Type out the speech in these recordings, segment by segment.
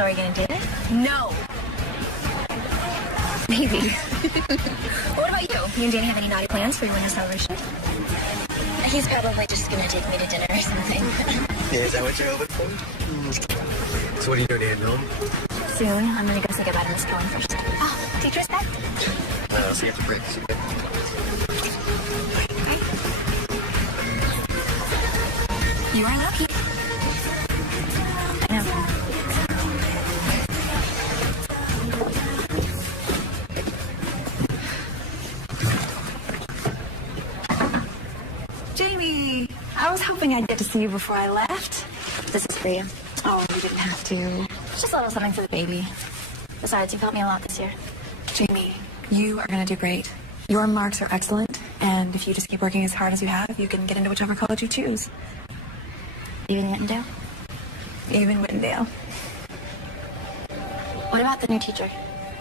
So are you gonna do it? No. Maybe. What about you? You and Danny have any naughty plans for your winter celebration? He's probably just gonna take me to dinner or something. Yeah, is that what you're hoping for? So what are you doing, heading home? Soon. I'm gonna go say goodbye to Miss Cohen first. Oh, teacher's back? So you have to break. Okay. You are lucky. I know. Jamie, I was hoping I'd get to see you before I left. This is for you. Oh, you didn't have to. It's just a little something for the baby. Besides, you've helped me a lot this year. Jamie, you are going to do great. Your marks are excellent, and if you just keep working as hard as you have, you can get into whichever college you choose. Even Whitendale? Even Whitendale. What about the new teacher?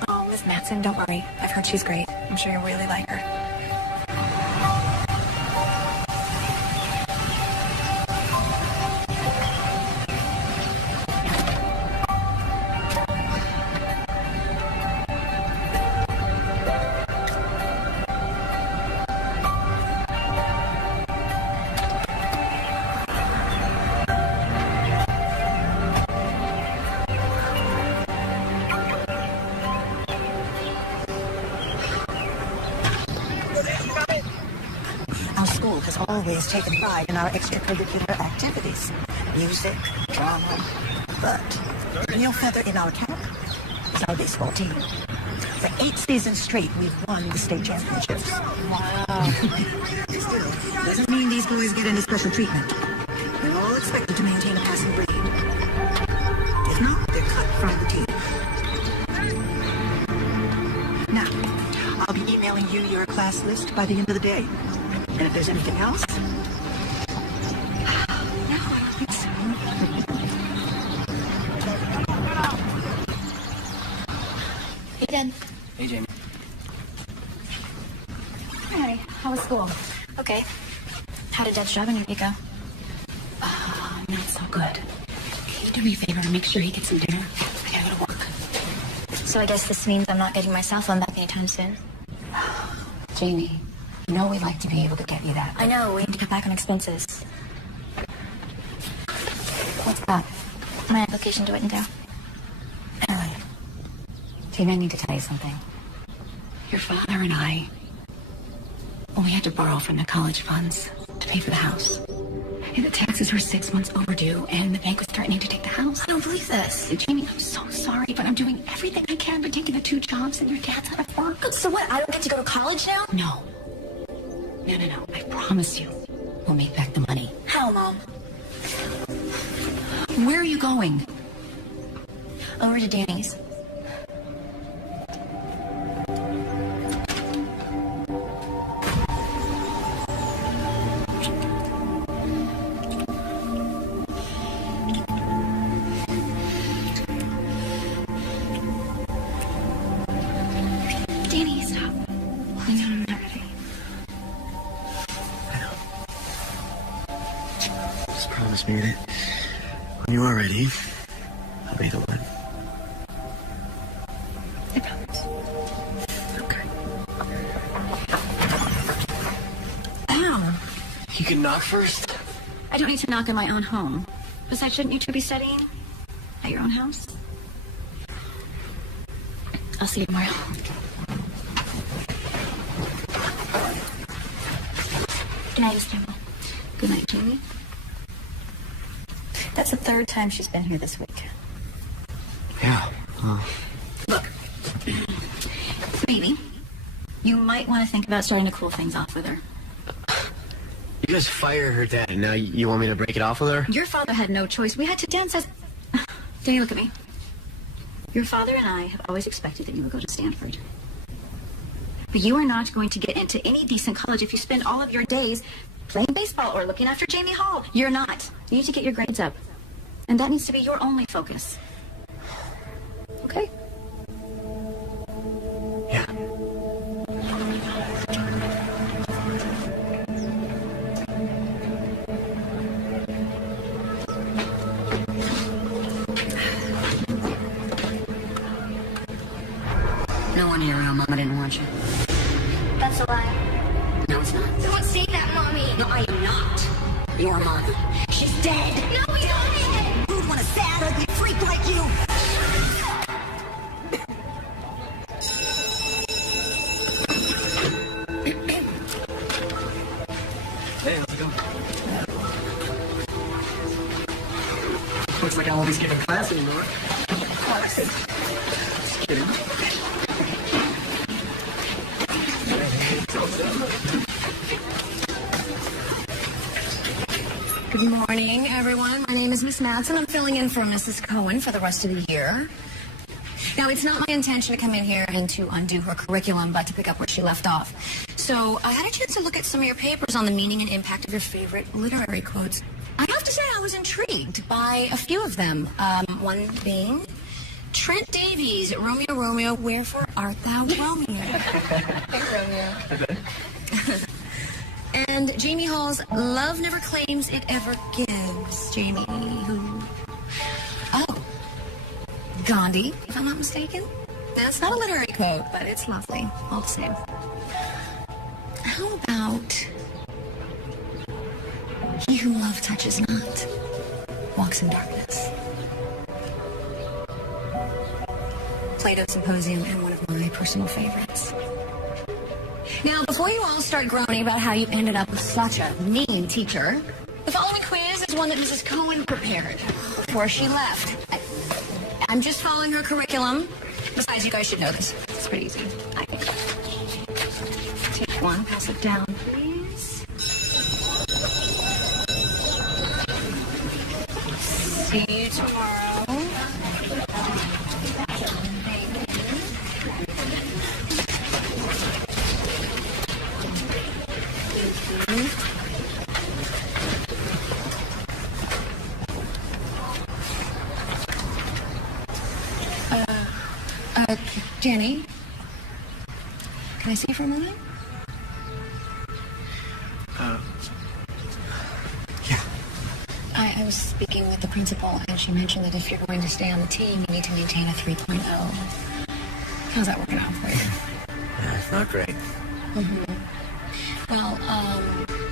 Oh, Miss Matson, don't worry. I've heard she's great. I'm sure you'll really like her. Our school has always taken pride in our extracurricular activities. Music, drama. But the real feather in our cap is our baseball team. For 8 seasons straight, we've won the state championships. Wow. Still, doesn't mean these boys get any special treatment. They're all expected to maintain a passing grade. If not, they're cut from the team. Now, I'll be emailing you your class list by the end of the day. And if there's anything else... No, I don't think so. Hey, Dad. Hey, Jamie. Hi. How was school? Okay. How did Dad's job interview go? Not so good. Can you do me a favor and make sure he gets some dinner? I gotta go to work. So I guess this means I'm not getting my cell phone back anytime soon. Jamie, you know we like to be able to get you that. I know. We need to cut back on expenses. What's that? My application to Whitendale. Ellen, Jamie, I need to tell you something. Your father and I, well, we had to borrow from the college funds to pay for the house. And the taxes were 6 months overdue, and the bank was threatening to take the house. I don't believe this. Jamie, I'm so sorry, but I'm doing everything I can by taking the 2 jobs, and your dad's out of work. So what? I don't get to go to college now? No. No. I promise you, we'll make back the money. How, Mom? Where are you going? Over to Danny's. Danny, stop. I'm not ready. I know. Just promise me that when you are ready, I'll be the one. I promise. Okay. Ow. You can knock first. I don't need to knock on my own home. Besides, shouldn't you two be studying at your own house? I'll see you tomorrow. Good night, Mr. Campbell. Good night, Jamie. That's the 3rd time she's been here this week. Yeah. Look, maybe you might want to think about starting to cool things off with her. You just fire her dad, and now you want me to break it off with her? Your father had no choice. We had to dance as... Danny, look at me. Your father and I have always expected that you would go to Stanford. But you are not going to get into any decent college if you spend all of your days playing baseball or looking after Jamie Hall. You're not. You need to get your grades up. And that needs to be your only focus. Okay? Yeah. No one here. Mama didn't want you. That's a lie. No, it's not. Don't say that, Mommy. No, I am not your mom. She's dead. No, we don't. Who'd want a sad, ugly freak like you? Hey, how's it going? Looks like I won't be skipping class anymore. Just kidding. Good morning, everyone. My name is Miss Madsen. I'm filling in for Mrs. Cohen for the rest of the year. Now, it's not my intention to come in here and to undo her curriculum, but to pick up where she left off. So I had a chance to look at some of your papers on the meaning and impact of your favorite literary quotes. I have to say I was intrigued by a few of them. One being, Trent Davies, Romeo, Romeo, wherefore art thou Romeo? Hey, Romeo. And Jamie Hall's, love never claims, it ever gives. Jamie, who... Oh. Gandhi, if I'm not mistaken. That's not a literary quote, but it's lovely, all the same. How about... He whom love touches not walks in darkness. Plato's Symposium, and one of my personal favorites. Now, before you all start groaning about how you ended up with such a mean teacher, the following quiz is one that Mrs. Cohen prepared before she left. I'm just following her curriculum. Besides, you guys should know this. It's pretty easy, I think. Take one, pass it down, please. See you tomorrow. Jenny, can I see you for a moment? Yeah. I was speaking with the principal, and she mentioned that if you're going to stay on the team, you need to maintain a 3.0. How's that working out for you? Not great. Well,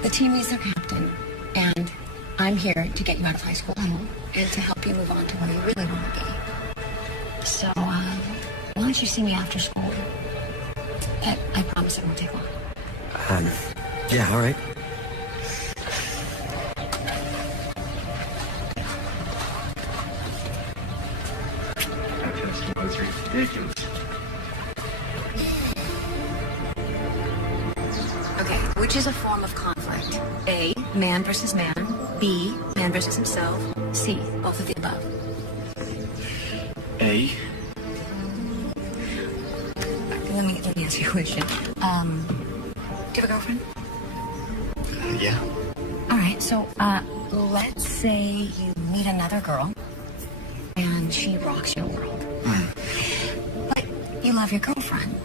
the team needs their captain, and I'm here to get you out of high school and to help you move on to where you really want to be. So, why don't you see me after school? I promise it won't take long. Yeah, all right. That test was ridiculous. Okay, which is a form of conflict? A, man versus man. B, man versus himself. C, both of the above. A. Let me ask you a question. Do you have a girlfriend? Yeah. All right, so, let's say you meet another girl, and she rocks your world. But you love your girlfriend.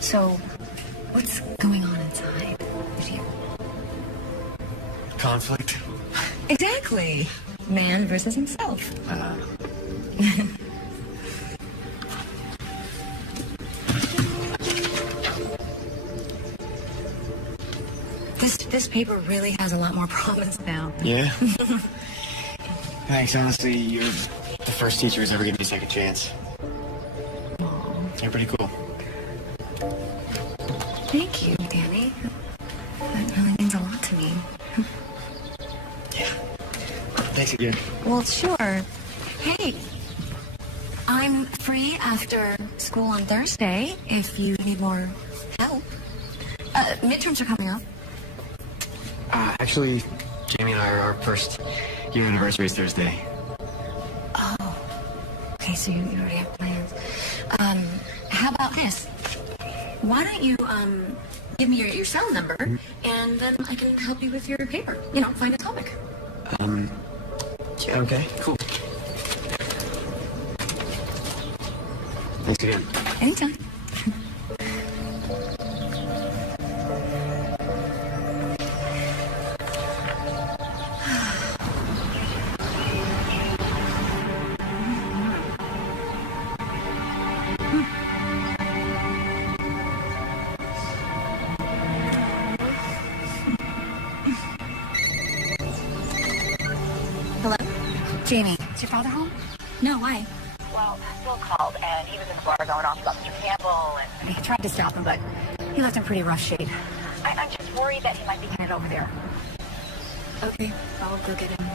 So, what's going on inside with you? Conflict. Exactly. Man versus himself. This paper really has a lot more promise now. Yeah? Thanks, honestly, you're the first teacher who's ever given me a second chance. You're pretty cool. Thank you, Danny. That really means a lot to me. Yeah. Thanks again. Well, sure. Hey, I'm free after school on Thursday if you need more help. Midterms are coming up. Actually, Jamie and I are our first year anniversary is Thursday. Oh. Okay, so you already have plans. How about this? Why don't you, give me your cell number, and then I can help you with your paper. You know, find a topic. Yeah, okay, cool. Thanks again. Anytime. Jamie, is your father home? No, why? Well, Phil called, and he was in the bar going off about Mr. Campbell, and he tried to stop him, but he left in pretty rough shape. I'm just worried that he might be headed over there. Okay, I'll go get him.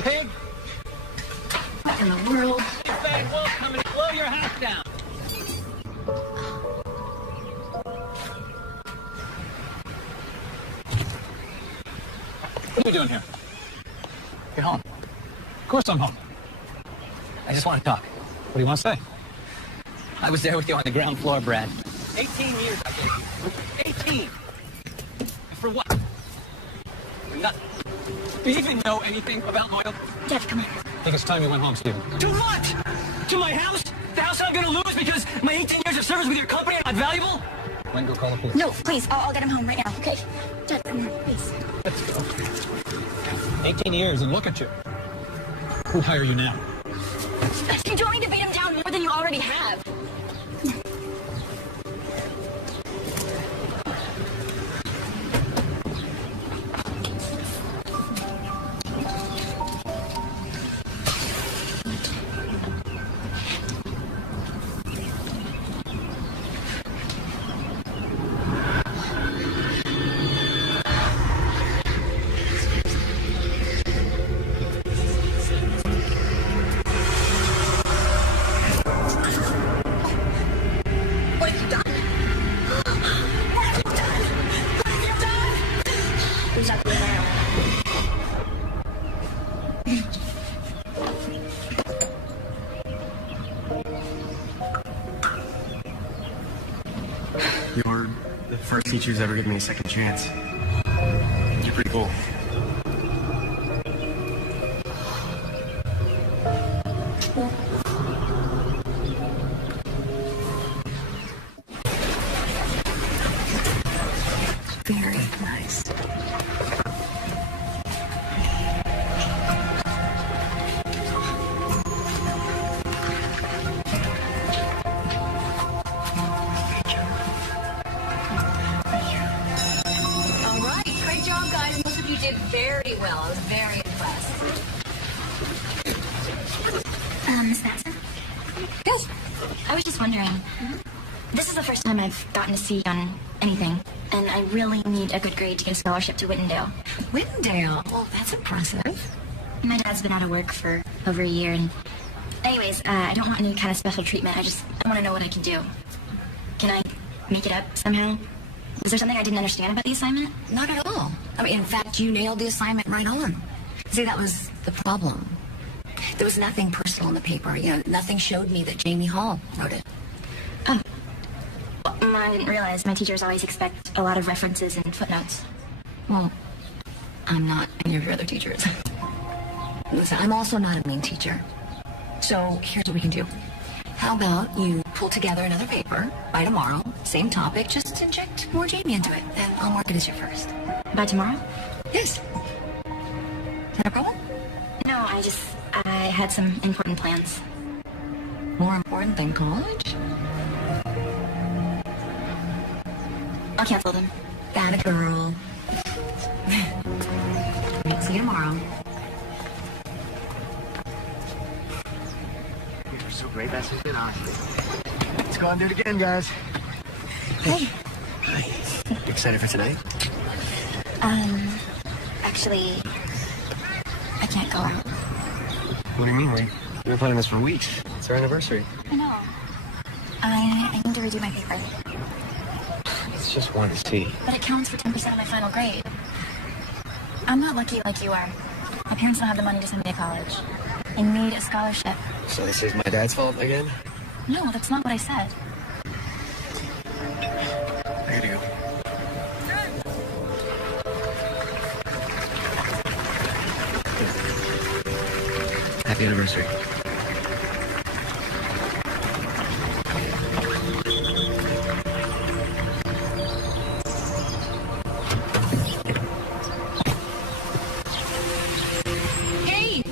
Pig! What in the world? Bad wolf coming to blow your house down! What are you doing here? You're home. Of course I'm home. I just want to talk. What do you want to say? I was there with you on the ground floor, Brad. 18 years I gave you. 18! For what? For nothing. Do you even know anything about loyalty? Dad, come on. I think it's time you went home, Stephen. To what? To my house? The house I'm gonna lose because my 18 years of service with your company are not valuable? Glenn, go call the police. No, please. I'll get him home right now, okay? Dad, come here, please. Let's go. 18 years and look at you. Who'd hire you now? You don't need to beat him down more than you already have. What have you done? What have you done? What have you done? Who's up there now? You're the first teacher who's ever given me a second chance. You're pretty cool. Very nice. All right, great job, guys. Most of you did very well. I was very impressed. Miss Matson? Yes. I was just wondering. This is the first time I've gotten a C on anything, and I really need a good grade to get a scholarship to Whitendale. Whitendale. Well, that's impressive. My dad's been out of work for over a year, and anyways, I don't want any kind of special treatment. I want to know what I can do. Can I make it up somehow? Was there something I didn't understand about the assignment? Not at all. I mean, in fact, you nailed the assignment right on. See, that was the problem. There was nothing personal in the paper. You know, nothing showed me that Jamie Hall wrote it. Oh. Well, I didn't realize my teachers always expect a lot of references and footnotes. Well, I'm not any of your other teachers. Listen, I'm also not a mean teacher. So here's what we can do. How about you pull together another paper by tomorrow, same topic, just inject more Jamie into it, and I'll mark it as your first. By tomorrow? Yes. Is that a problem? No, I had some important plans. More important than college? I'll cancel them. That a girl. See you tomorrow. You're so great, that's just it, honestly. Let's go and do it again, guys. Hey. Hi. You excited for tonight? Actually, I can't go out. What do you mean? We've been planning this for weeks. It's our anniversary. I know. I need to redo my paper. It's just one to see. But it counts for 10% of my final grade. I'm not lucky like you are. My parents don't have the money to send me to college. I need a scholarship. So this is my dad's fault again? No, that's not what I said. I gotta go. Happy anniversary. Hey!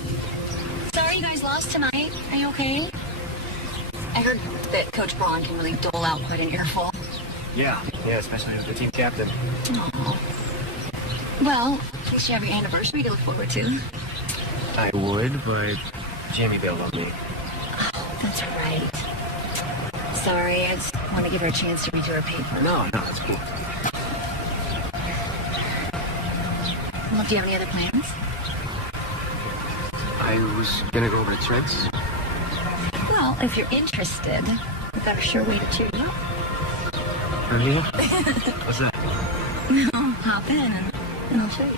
Sorry you guys lost tonight. Are you okay? I heard that Coach Braun can really dole out quite an earful. Yeah, especially as the team captain. Aw. Well, at least you have your anniversary to look forward to. I would, but Jamie bailed on me. Oh, that's right. Sorry, I just want to give her a chance to read her paper. No, it's cool. Well, do you have any other plans? I was gonna go over to Tread's. Well, if you're interested, we've got a sure way to cheer you up. Really? What's that? Hop in and I'll show you.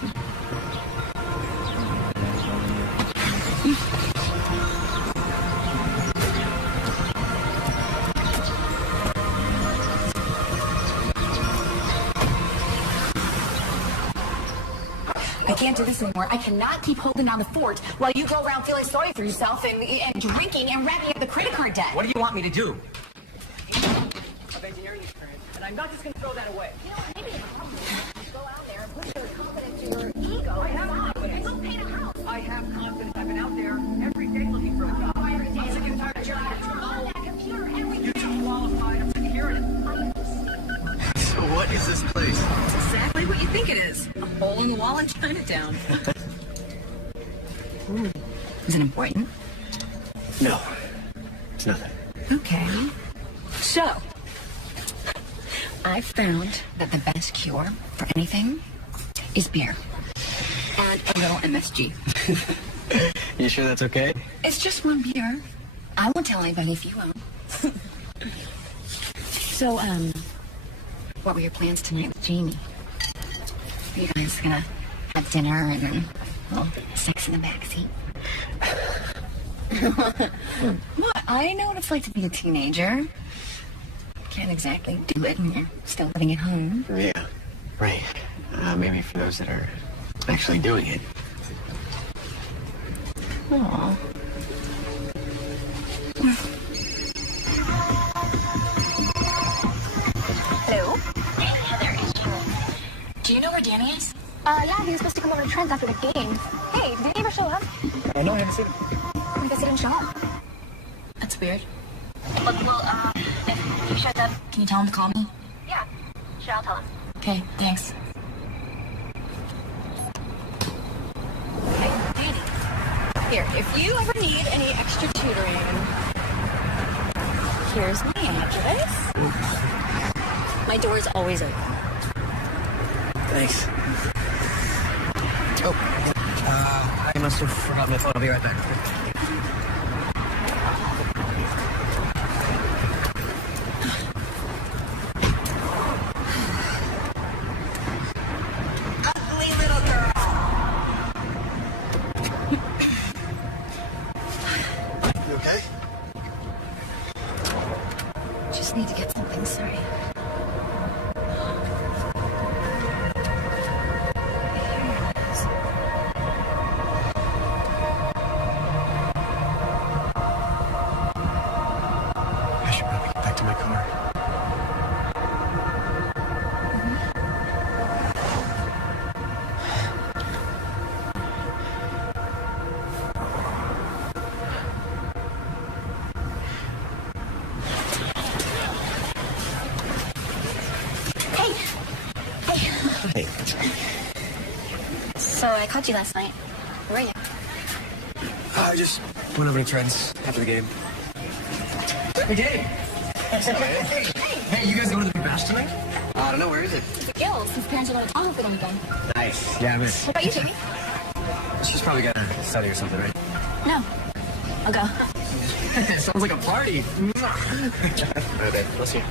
I can't do this anymore. I cannot keep holding down the fort while you go around feeling sorry for yourself and drinking and racking up the credit card debt. What do you want me to do? Of engineering experience, and I'm not just going to throw that away. You know, maybe it's a go out there and put your confidence in your ego. I have confidence. Go paint a house. I have confidence. I've been out there every day looking for a job. I'm sick and tired of hearing it. On that computer every You're day. too qualified. I'm sick of hearing it. So what is this place? It's exactly what you think it is. A hole in the wall in Chinatown. Ooh. Is it important? No, it's nothing. Okay. So, I found that the best cure for anything is beer. And a little MSG. You sure that's okay? It's just one beer. I won't tell anybody if you won't. So, what were your plans tonight with Jamie? Are you guys gonna have dinner and then, well, sex in the backseat? What? I know what it's like to be a teenager. Can't exactly do it when you're still living at home. Yeah, right. Maybe for those that are actually doing it. Aw. Hello? Hey, Heather, it's Jamie. Do you know where Danny is? Yeah, he was supposed to come over to Trent's after the game. Hey, did he ever show up? No, I haven't seen it. I guess he didn't show up. That's weird. Look, well, if he shows up, Can you tell him to call me? yeah, sure, I'll tell him. Okay, thanks. Hey, Danny. Here, if you ever need any extra tutoring, here's my address. My door's always open. Thanks. Oh, I must have forgotten my phone. I'll be right back. Ugly little girl. You okay? Just need to get something straight. I should probably get back to my car. Hey. So I called you last night. Where were you? I just went over to Trent's after the game. We did. Hey, you guys going to the big bash tonight? I don't know, where is it? The Gills, his parents are going to Tahoe for the weekend. Nice. Yeah, I miss. What about you, Jamie? She's probably got a study or something, right? No. I'll go. Sounds like a party. Alright, babe. We'll see you.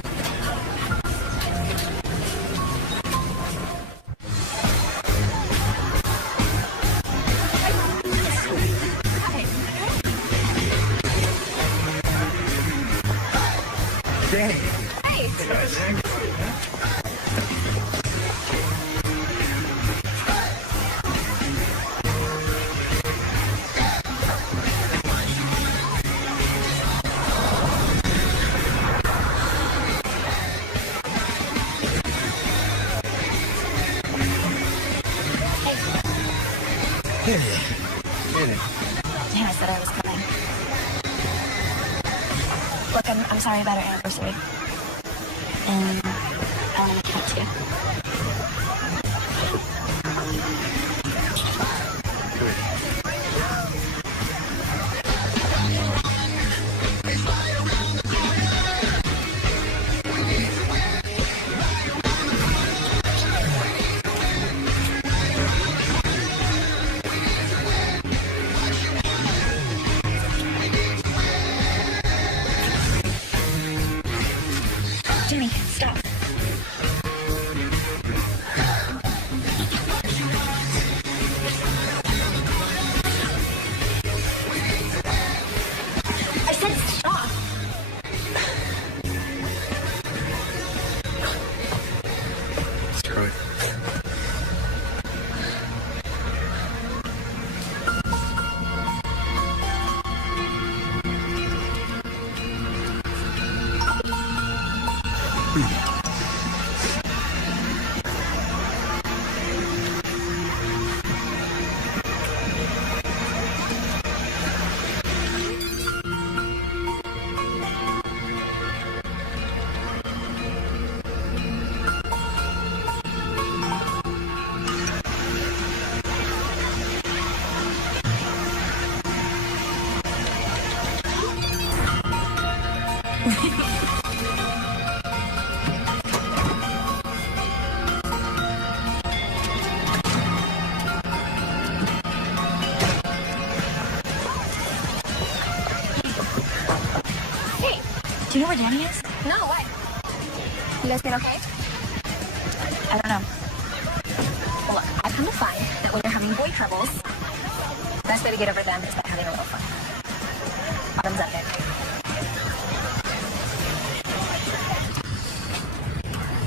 Danny. Hey! Danny. Hannah said I was coming. Look, I'm sorry about our anniversary. And I want to talk to you. Jimmy, stop. I said stop. Screw it. Hey, do you know where Danny is? No, why? You guys been okay? I don't know. Well, look, I've come to find that when you're having boy troubles, the best way to get over them is by having a little fun. Bottoms up, Nick.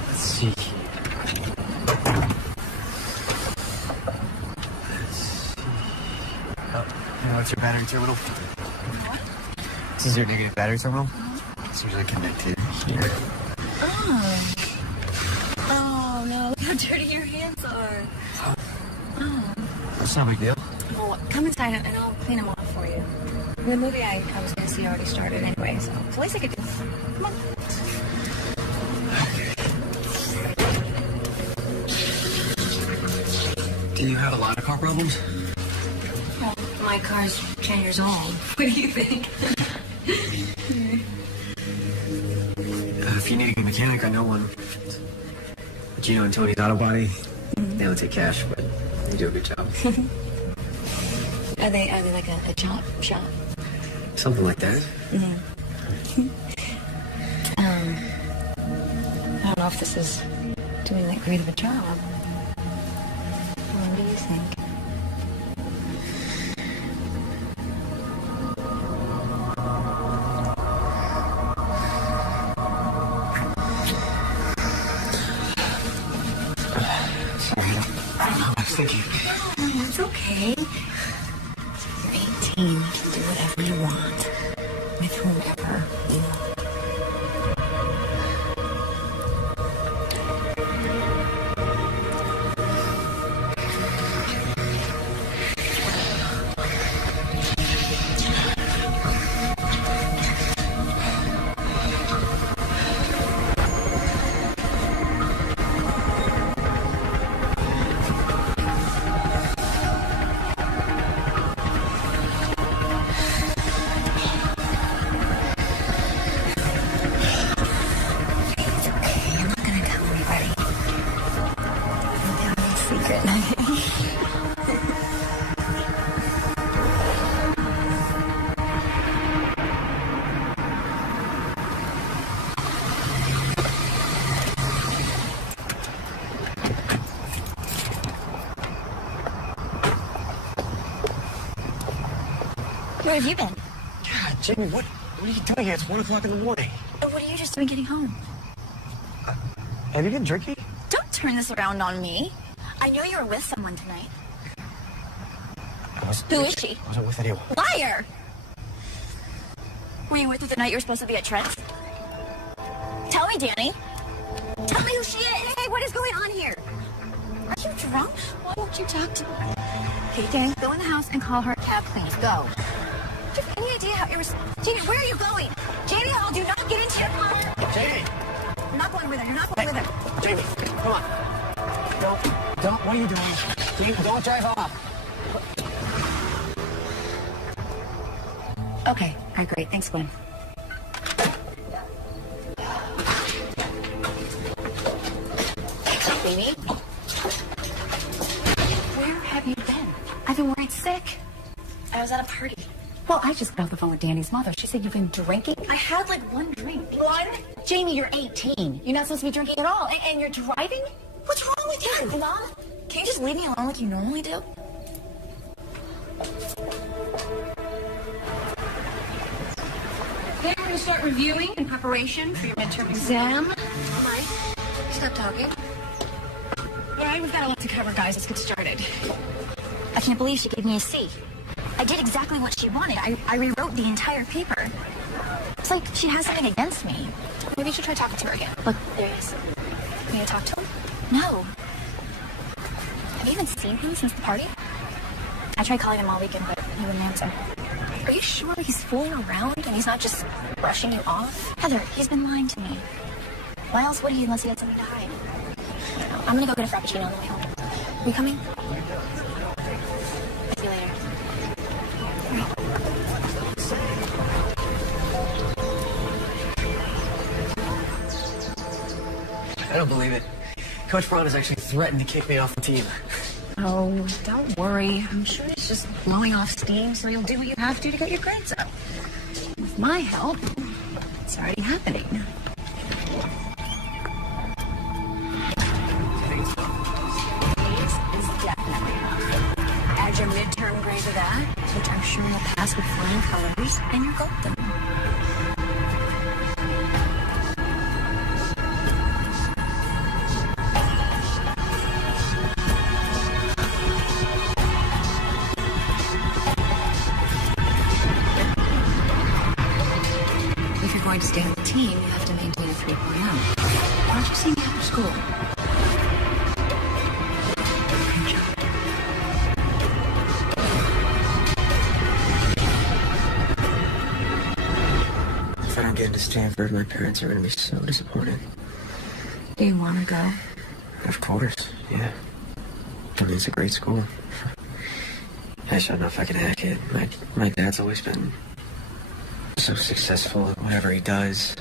Let's see. What's your battery terminal? This is your negative battery terminal? It's usually connected here. Oh, no. Look how dirty your hands are. That's not a big deal. Oh, come inside and I'll clean them off for you. The movie I was going to see already started anyway, so it's the least I could do. Come on. Do you have a lot of car problems? Well, my car's 10 years old. What do you think? If you need a good mechanic, I know one. Gino and Tony's Auto Body. They don't take cash, but they do a good job. Are they like a chop shop? Something like that. I don't know if this is doing that great of a job. What do you think? Thank you. Oh, it's okay. You're 18. You can do whatever you want with whomever you want. Where have you been? God, Jamie, what are you doing here? It's 1 o'clock in the morning. But what are you just doing getting home? Have you been drinking? Don't turn this around on me. I know you were with someone tonight. Who is she? I wasn't with anyone. Liar! Were you with her the night you were supposed to be at Trent's? Tell me, Danny. Tell me who she is. Hey, what is going on here? Are you drunk? Why won't you talk to me? Okay, Danny, go in the house and call her a cab, please. Go. Do you have any idea how Jamie, where are you going? Jamie Hall, do not get into your car. Jamie! You're not going with her. You're not going with her. Jamie, come on. Don't, what are you doing? Jamie, don't drive off. Okay. All right, great. Thanks, Gwen. Jamie? Where have you been? I've been worried sick. I was at a party. Well, I just got off the phone with Danny's mother. She said you've been drinking. I had like one drink. One? Jamie, you're 18. You're not supposed to be drinking at all. And you're driving? What's wrong with you? Mom, can you just leave me alone like you normally do? Then we're going to start reviewing in preparation for your midterm exam. Mike, stop talking. All right, we've got a lot to cover, guys. Let's get started. I can't believe she gave me a C. I did exactly what she wanted. I rewrote the entire paper. It's like she has something against me. Maybe you should try talking to her again. Look, there he is. You gonna talk to him? No. Have you even seen him since the party? I tried calling him all weekend, but he wouldn't answer. Are you sure he's fooling around and he's not just brushing you off? Heather, he's been lying to me. Why else would he unless he had something to hide? I'm gonna go get a frappuccino on the way home. Are you coming? See you later. I don't believe it. Coach Braun has actually threatened to kick me off the team. Oh, don't worry. I'm sure it's just blowing off steam, so you'll do what you have to get your grades up. With my help, it's already happening. Is definitely enough. Add your midterm grade to that, which I'm sure you'll pass with flying colors, and you're golden. If you're going to stay on the team, you have to maintain a 3.0. Why don't you see me after school? Great job. If I don't get into Stanford, my parents are going to be so disappointed. Do you want to go? Of course, yeah. I mean, it's a great school. I just don't know if I can hack it. My dad's always been so successful at whatever he does.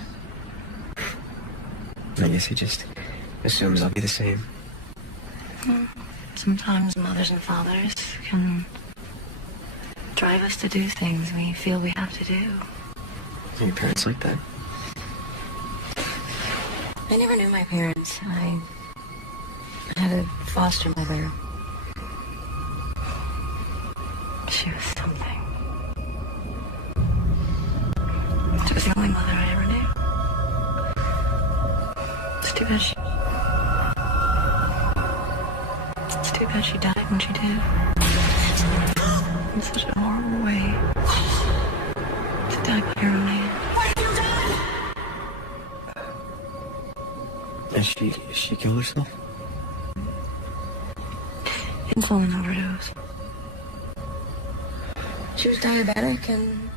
I guess he just assumes I'll be the same. Sometimes mothers and fathers can drive us to do things we feel we have to do. Are your parents like that? I never knew my parents. I had a foster mother. She was something. She was the only mother I ever knew. It's too bad she died when she did. In such a horrible way. To die by her own hand. Has she killed herself? Insulin overdose. She was diabetic, and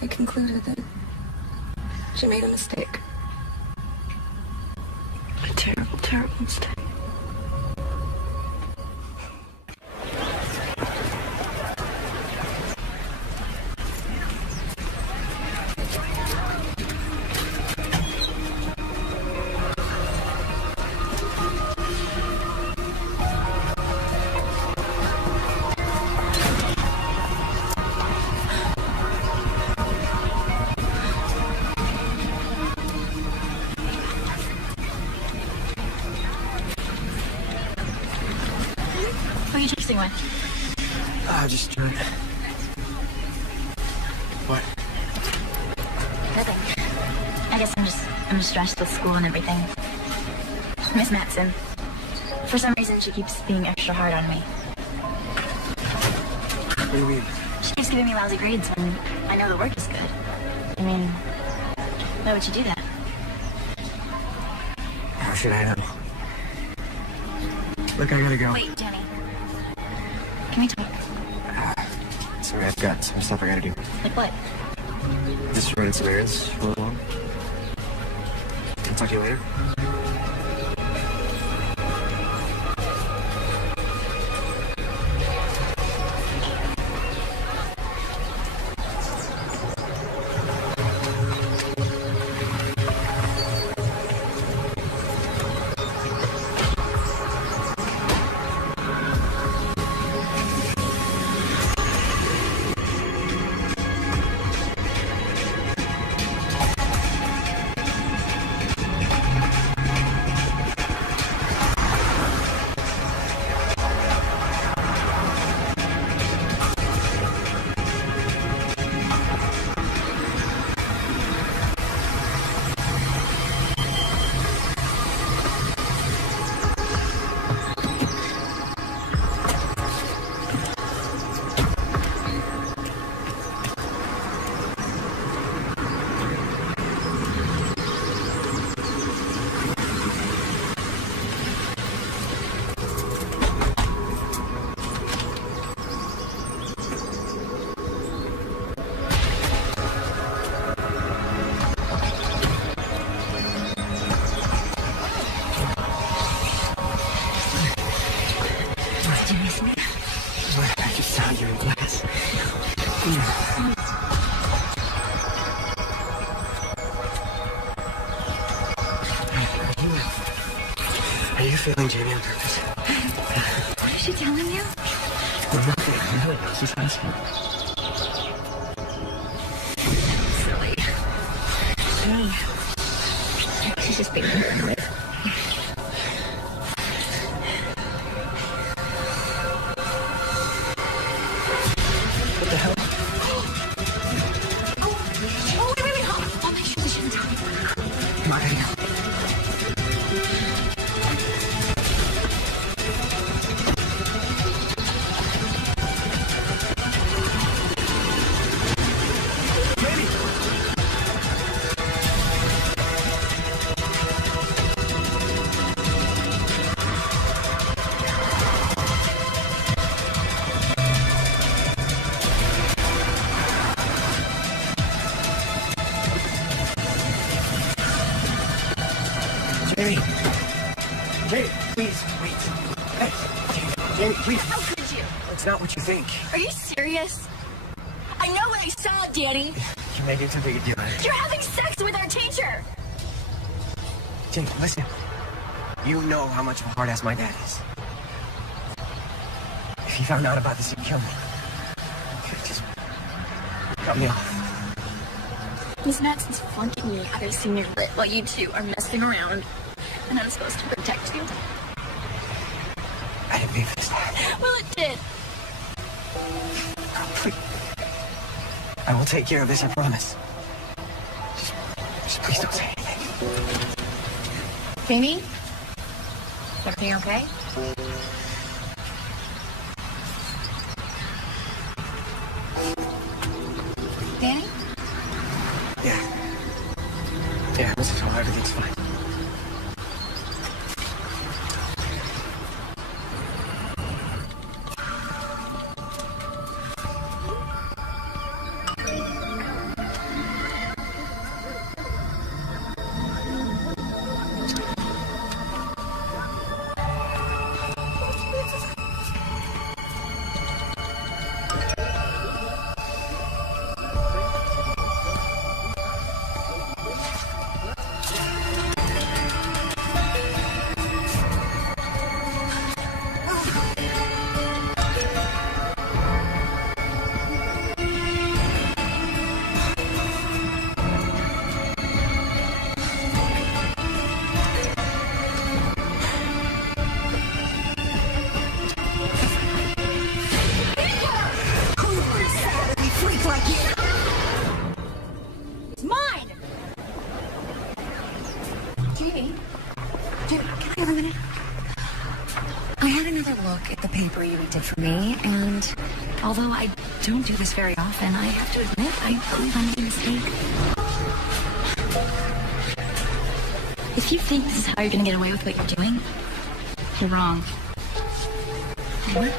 they concluded that she made a mistake. A terrible, terrible mistake. Who are you chasing with? Just trying. What? Nothing. I guess I'm just I'm stressed with school and everything. Miss Matson, for some reason, she keeps being extra hard on me. What do you mean? She keeps giving me lousy grades when I know the work is good. I mean, why would you do that? How should I know? Look, I gotta go. Wait, Danny. Can we talk? Sorry, I've got some stuff I gotta do. Like what? Just running some errands for a little while. I'll talk to you later. I just saw you in class. Are you feeling Jamie on purpose? What is she telling you? Nothing. No, she's asking. Silly. She's just being paranoid. What the hell? Oh, wait. All my shoes. I shouldn't tell you. Come on, Daniel. Jamie! Jamie, please, wait. Hey, Jamie, please. How could you? It's not what you think. Are you serious? I know what I saw, Danny. You're making too big a deal out of it. You're having sex with our teacher. Jamie, listen. You know how much of a hard ass my dad is. If he found out about this, he'd kill me. Just cut me off. Miss Matson's flunking me out of senior lit while you two are messing around. And I'm supposed to protect you? I didn't mean for this to happen. Well, it did. Please. I will take care of this, I promise. Just please don't say anything. Jamie? Is everything okay? Danny? Yeah, Mrs. Hall, everything's fine. look at the paper you did for me, and although I don't do this very often, I have to admit I believe I made a mistake. If you think this is how you're gonna get away with what you're doing, you're wrong. What?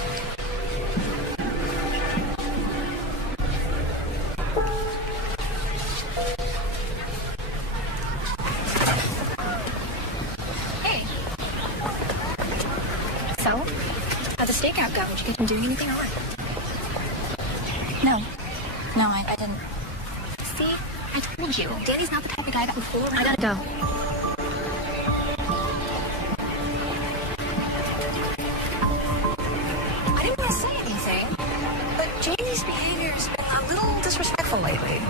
Hey. So, how'd the stakeout go? Did you get him doing anything or what? No. No, I didn't. See? I told you. Danny's not the type of guy that would fool around. I gotta go. I didn't want to say anything, but Jamie's behavior has been a little disrespectful lately.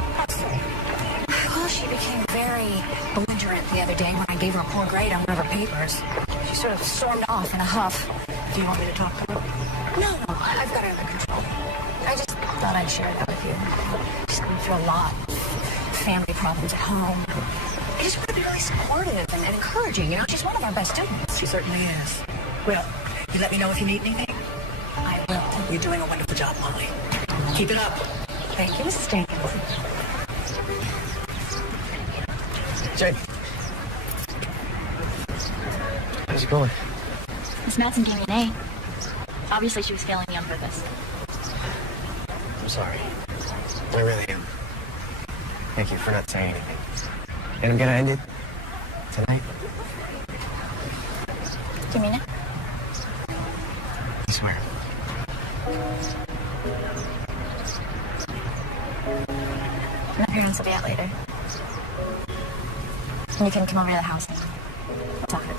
Well, she became very belligerent the other day when I gave her a poor grade on one of her papers. She sort of stormed off in a huff. Do you want me to talk to her? No, I've got it under control. I just thought I'd share that with you. Just going through a lot. Family problems at home. I just want to be really supportive and encouraging. You know, she's one of our best students. She certainly is. Well, you let me know if you need anything. I will. You're doing a wonderful job, Molly. Keep it up. Thank you, Mrs. Daniels. Jay. How's it going? Miss Madsen gave me an A. Obviously, she was failing me on purpose. I'm sorry. I really am. Thank you for not saying anything. And I'm gonna end it tonight. Do you mean it? I swear. My parents will be out later. And you can come over to the house and talk. Okay.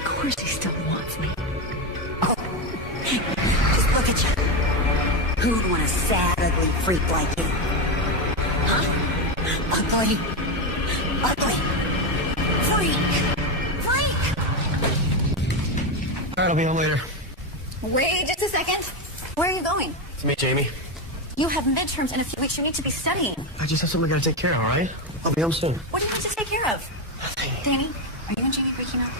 Of course he still wants me. Just look at you. Who would want a sad, ugly freak like you? Huh? Ugly. Ugly. Freak. All right, I'll be home later. Wait just a second. Where are you going? To meet Jamie. You have midterms in a few weeks. You need to be studying. I just have something I gotta take care of, all right? I'll be home soon. What do you have to take care of? Danny, are you and Jamie breaking up?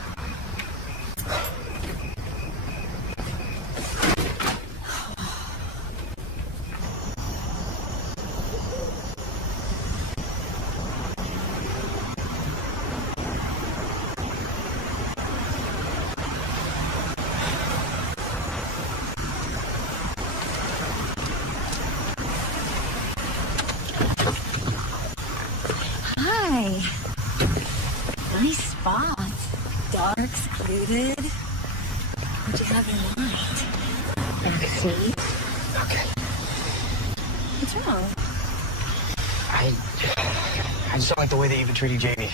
Hi. Nice spot. Dark, secluded. What do you have in mind? Back seat? Okay. What's wrong? I just don't like the way that you've been treating Jamie.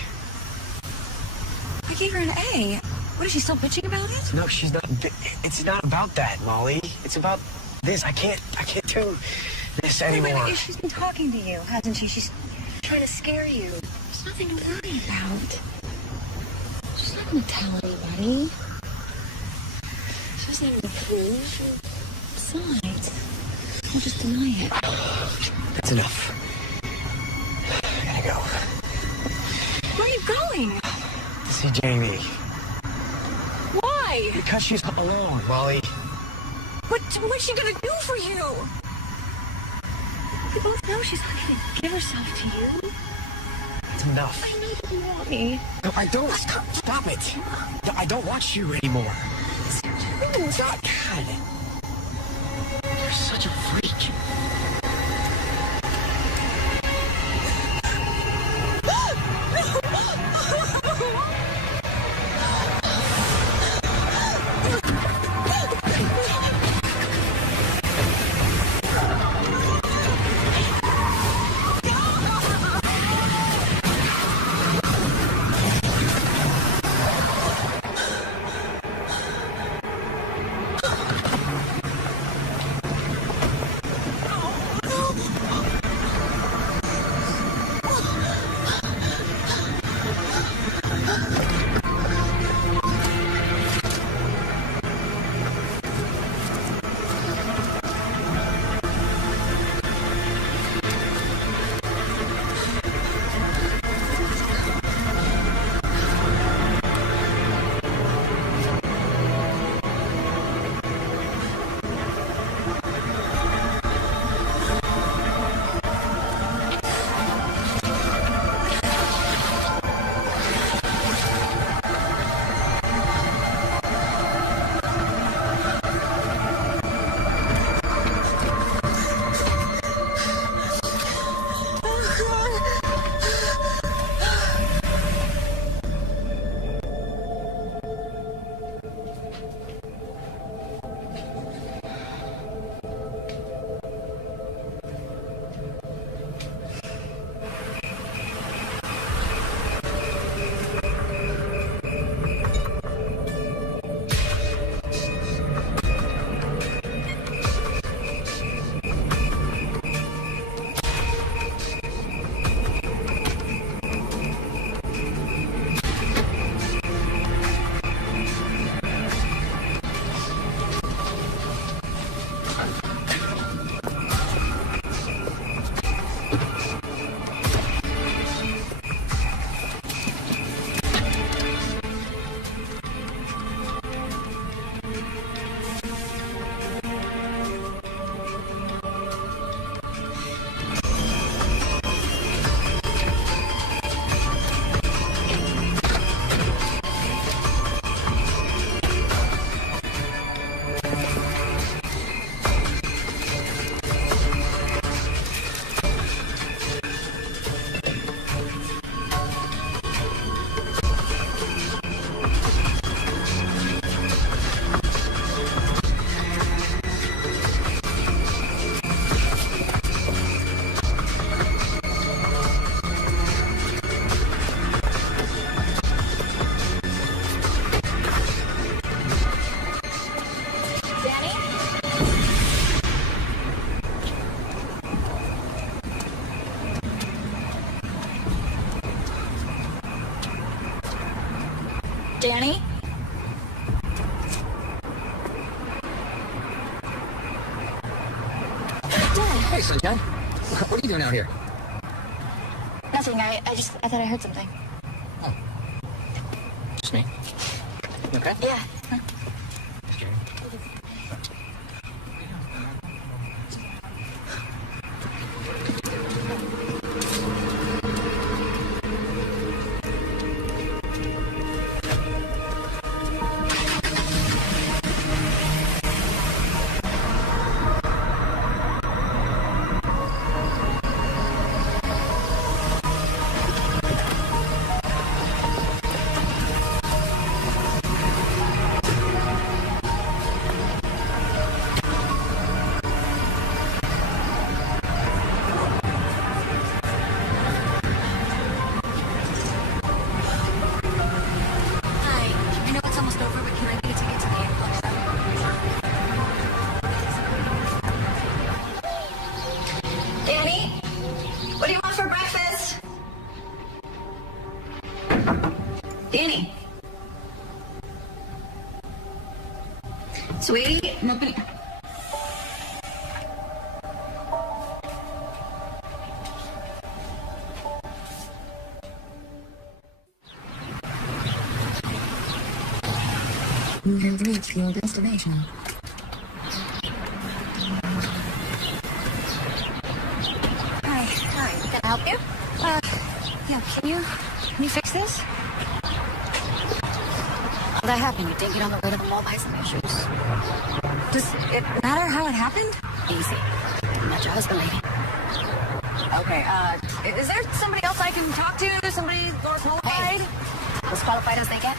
I gave her an A. What, is she still bitching about it? No, she's not. It's not about that, Molly. It's about this. I can't do this anymore. But she's been talking to you, hasn't she? She's trying to scare you. There's nothing to worry about. She's not going to tell anybody. She doesn't have any proof. Besides, I'll just deny it. That's enough. I gotta go. Where are you going? To see Jamie. Why? Because she's alone, Molly. What's she gonna do for you? We both know she's not gonna give herself to you. It's enough. I know you want me. No, I don't. Stop it. No, I don't want you anymore. Stop. God. You're such a freak. Danny? Hey, Sunshine. What are you doing out here? Nothing. I thought I heard something. Just me. You okay? Yeah. Danny? What do you want for breakfast? Danny? Sweetie, I'm opening. You have reached your destination. Hi. Can I help you? Yeah, can you fix this? How'd that happen? You didn't get on the way to the mall, buy some new shoes. Does it matter how it happened? Easy. Not your husband, lady. Okay, is there somebody else I can talk to? Somebody more qualified? As qualified as they get?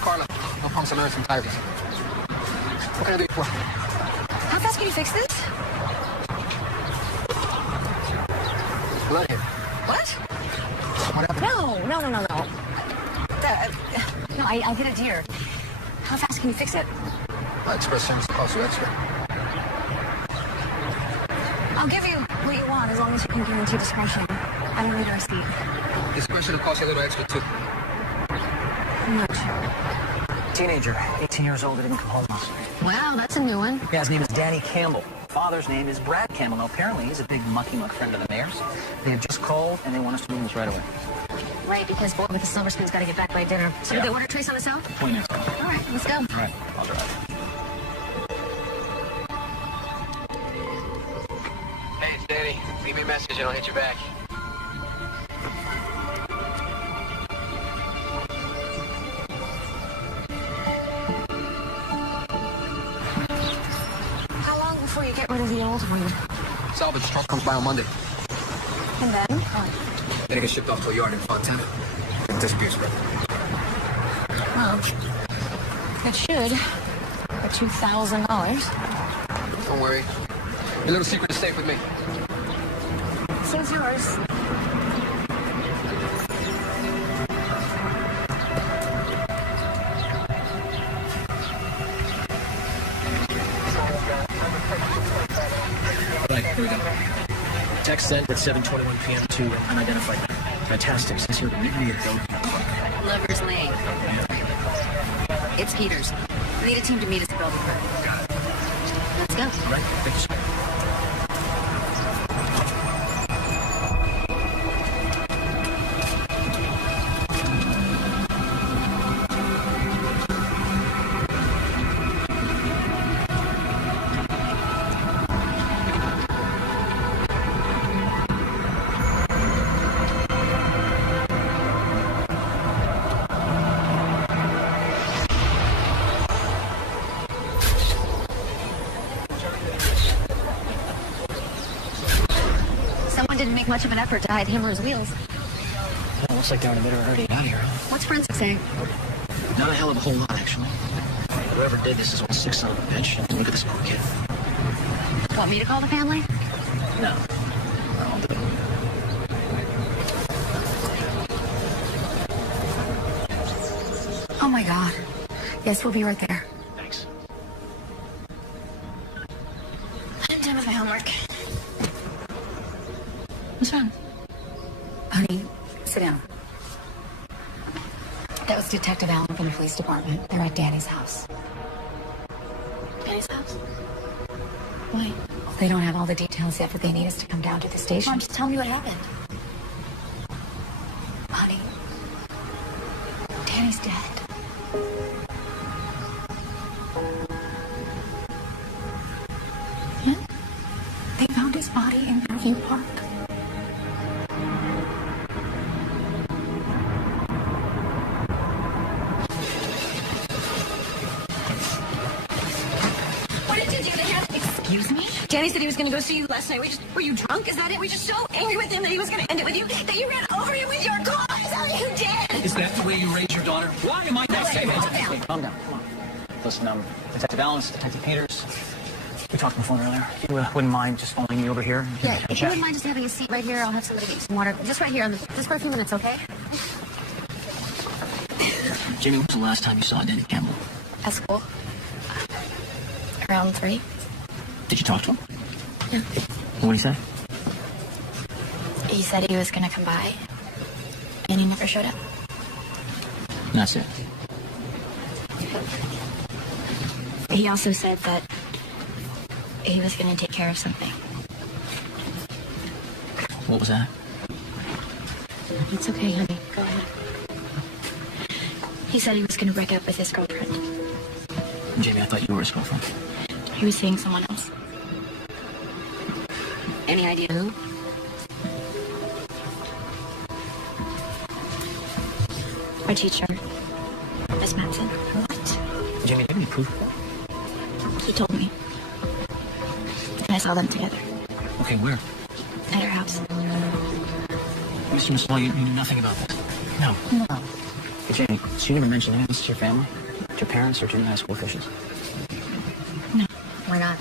Carla, I'll pump some air and some tires. What can I do for you? How fast can you fix this? Blood here. What? What happened? No. No, I hit a deer. How fast can you fix it? Express service costs you extra. I'll give you what you want as long as you can guarantee discretion. I don't need a receipt. Discretion will cost you a little extra, too. How much? Teenager, 18 years old, didn't come home last night. Wow, that's a new one. Yeah, his name is Danny Campbell. Father's name is Brad Campbell. Now, apparently, he's a big mucky-muck friend of the mayor's. They have just called, and they want us to move this right away. Right, because boy with the silver spoon's got to get back by dinner. So did they order trace on the cell? 20 minutes ago. All right, let's go. All right, I'll drive. Hey, it's Danny. Leave me a message and I'll hit you back. How long before you get rid of the old one? Salvage truck comes by on Monday. And then? Then it gets shipped off to a yard in Fontana. It disappears forever. Well, it should. For $2,000. Don't worry. Your little secret is safe with me. Seems yours. Right, here we go. Text sent at 7:21 p.m. to an unidentified man. Fantastic. Says here, meet me at Bellevue. Lover's Lane. It's Peters. We need a team to meet us at Bellevue. Let's go. All right, thank you, sir. Someone didn't make much of an effort to hide him or his wheels. Well, looks like they're in a bit of a hurry to get out of here. What's forensic saying? Not a hell of a whole lot, actually. Whoever did this is one sick son of a bitch. And look at this poor kid. Want me to call the family? No. I'll do it. Oh my God. Yes, we'll be right there. Thanks. I'm done with my homework. What's wrong? Honey, sit down. That was Detective Allen from the police department. They're at Danny's house. Danny's house? Why? They don't have all the details yet, but they need us to come down to the station. Mom, just tell me what happened. Honey, Danny's dead. Huh? They found his body in Fairview Park. What did you do to him? Excuse me? Danny said he was going to go see you last night. Were you drunk? Is that it? Were you so angry with him that he was going to end it with you that you ran over him with your car? Is that what you did? Is that the way you raise your daughter? Why am I not saying calm that? down. Calm down. Come on. Listen, Detective Allen, Detective Peters. We talked on the phone earlier. If you wouldn't mind just following me over here? Yeah, if you wouldn't mind just having a seat right here, I'll have somebody get you some water. Just right here, just for a few minutes, okay? Jamie, when was the last time you saw Danny Campbell? At school. Around 3. Did you talk to him? Yeah. What did he say? He said he was gonna come by, and he never showed up. That's it. He also said that he was gonna take care of something. What was that? It's okay, honey. Go ahead. He said he was gonna break up with his girlfriend. Jamie, I thought you were his girlfriend. He was seeing someone else. Any idea who? Our teacher, Miss Matson. What? Jamie, do you have any proof of that? He told me. And I saw them together Okay, where? at her house. Mr. Miss Law, you knew nothing about this? No. No. Hey, Jamie, so you never mentioned any of this to your family? To your parents or to any high school officials? No, we're not.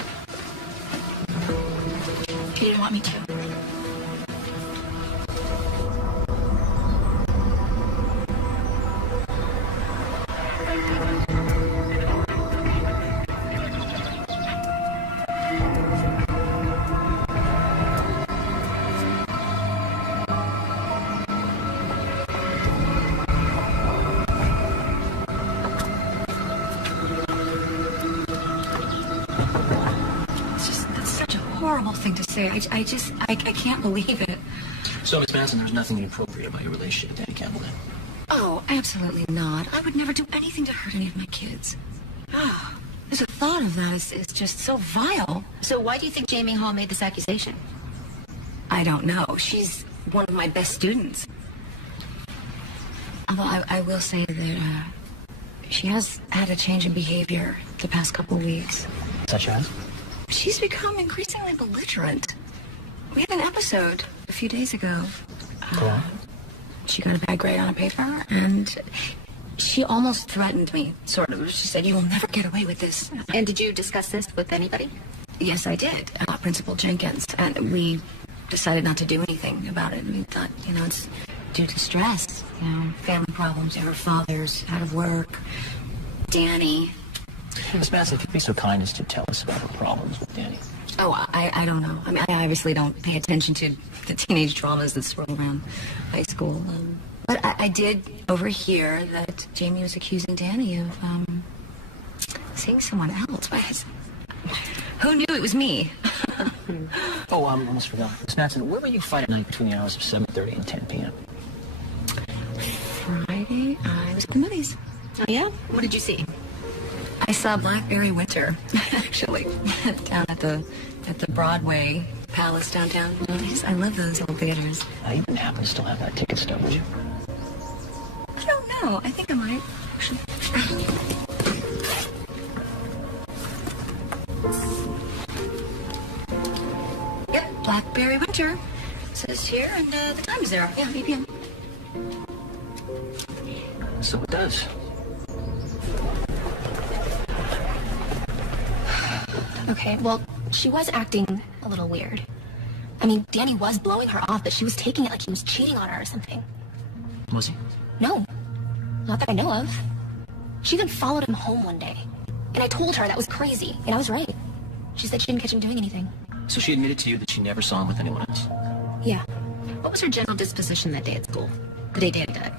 He didn't want me to. That's such a horrible thing to say. I can't believe it. So, Miss Manson, there's nothing inappropriate about your relationship with Danny Campbell then? Oh, absolutely not. I would never do anything to hurt any of my kids. Oh, the thought of that is just so vile. So why do you think Jamie Hall made this accusation? I don't know. She's one of my best students. Although I will say that she has had a change in behavior the past couple of weeks. Such as? She's become increasingly belligerent. We had an episode a few days ago. Go on. She got a bad grade on a paper, and she almost threatened me, sort of. She said, "You will never get away with this." And did you discuss this with anybody? Yes, I did. Principal Jenkins. And we decided not to do anything about it. We thought, it's due to stress, family problems. Her father's out of work. Danny. Miss Manson, if you'd be so kind as to tell us about her problems with Danny. Oh, I don't know. I mean, I obviously don't pay attention to the teenage dramas that swirl around high school. But I did overhear that Jamie was accusing Danny of seeing someone else. Who knew it was me? Oh, I almost forgot. Miss Manson, where were you fighting at night between the hours of 7:30 and 10 p.m.? Friday, I was at the movies. Oh, yeah? What did you see? I saw Blackberry Winter, actually, down at the Broadway Palace downtown. I love those old theaters. I even happen to still have that ticket stub, would you? I don't know. I think I might. Yep, Blackberry Winter. It says here, and the time is there. Yeah, 8 p.m. So it does. Okay, well, she was acting a little weird. I mean, Danny was blowing her off, but she was taking it like he was cheating on her or something. Was he? No, not that I know of. She then followed him home one day, and I told her that was crazy, and I was right. She said she didn't catch him doing anything. So she admitted to you that she never saw him with anyone else? Yeah. What was her general disposition that day at school? The day Danny died?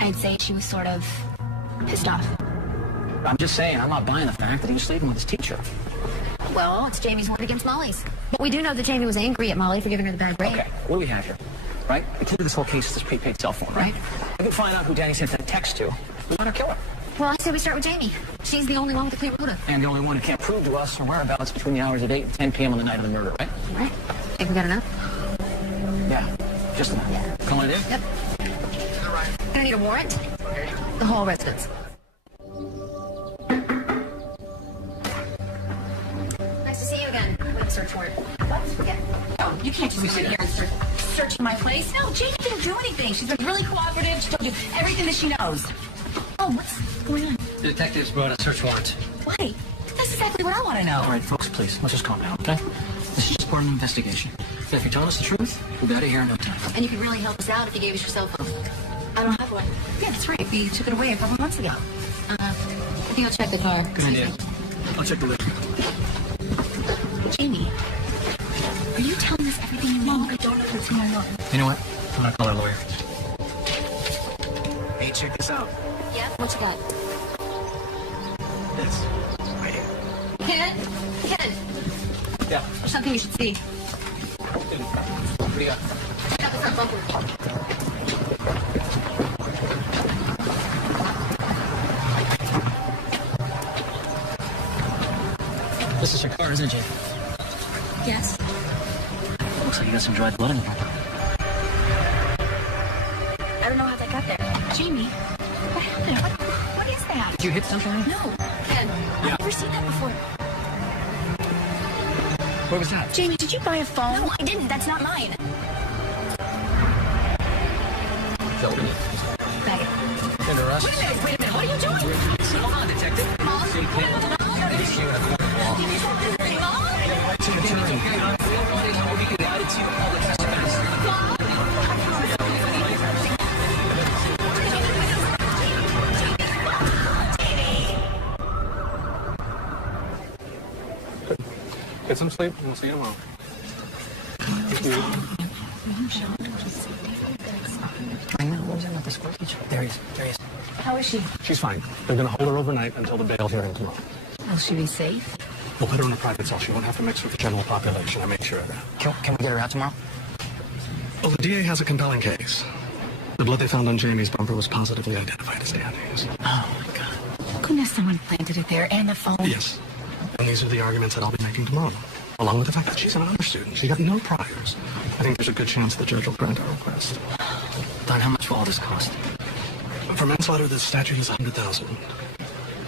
I'd say she was sort of pissed off. I'm just saying, I'm not buying the fact that he was sleeping with his teacher. Well, it's Jamie's word against Molly's. But we do know that Jamie was angry at Molly for giving her the bad grade. Okay, what do we have here? Right? The key to this whole case is this prepaid cell phone, right? If we can find out who Danny sent that text to, we want to kill her. Well, I say we start with Jamie. She's the only one with a clear motive. And the only one who can't prove to us her whereabouts between the hours of 8 and 10 p.m. on the night of the murder, right? Right. Think we got enough? Yeah, just enough. Yeah. Calling it in? Yep. Gonna need a warrant? The whole residence. Nice to see you again. With a search warrant. What? Yeah. Oh, you can't just sit here and start searching my place. No, Jamie didn't do anything. She's been really cooperative. She told you everything that she knows. Oh, what's going on? The detectives brought a search warrant. Why? That's exactly what I want to know. All right, folks, please, let's just calm down, okay? This is just part of an investigation. So if you tell us the truth, we'll be out of here in no time. And you could really help us out if you gave us your cell phone. I don't have one. Yeah, that's right. We took it away a couple months ago. I think I'll check the car. Good idea. I'll check the list. Jamie, are you telling us everything you know? I don't know what's going on. You know what? I'm gonna call our lawyer. Hey, check this out. Yeah? What you got? This. Right here. Ken? Ken, Yeah. there's something you should see. What do you got? Check out the front bumper. This is your car, isn't it, Jay? Yes. Looks like you got some dried blood in the car. I don't know how that got there. Jamie, what happened? What is that? Did you hit something? No. Ken, I've never seen that before. Where was that? Jamie, did you buy a phone? No, I didn't. That's not mine. Phil, Bag it. under us. Wait a minute. What are you doing? Hold on, detective. Mom? Get some sleep and we'll see you tomorrow. I know. What was that about the square teacher? There he is. There he is. How is she? She's fine. They're going to hold her overnight until the bail hearing tomorrow. Will she be safe? We'll put her in a private cell. She won't have to mix with the general population. I make sure of that. Can we get her out tomorrow? Well, the DA has a compelling case. The blood they found on Jamie's bumper was positively identified as Danny's. Oh, my God. Goodness, someone planted it there and the phone. Yes. And these are the arguments that I'll be making tomorrow. Along with the fact that she's an honor student. She got no priors. I think there's a good chance the judge will grant our request. Don, how much will all this cost? For manslaughter, the statute is $100,000.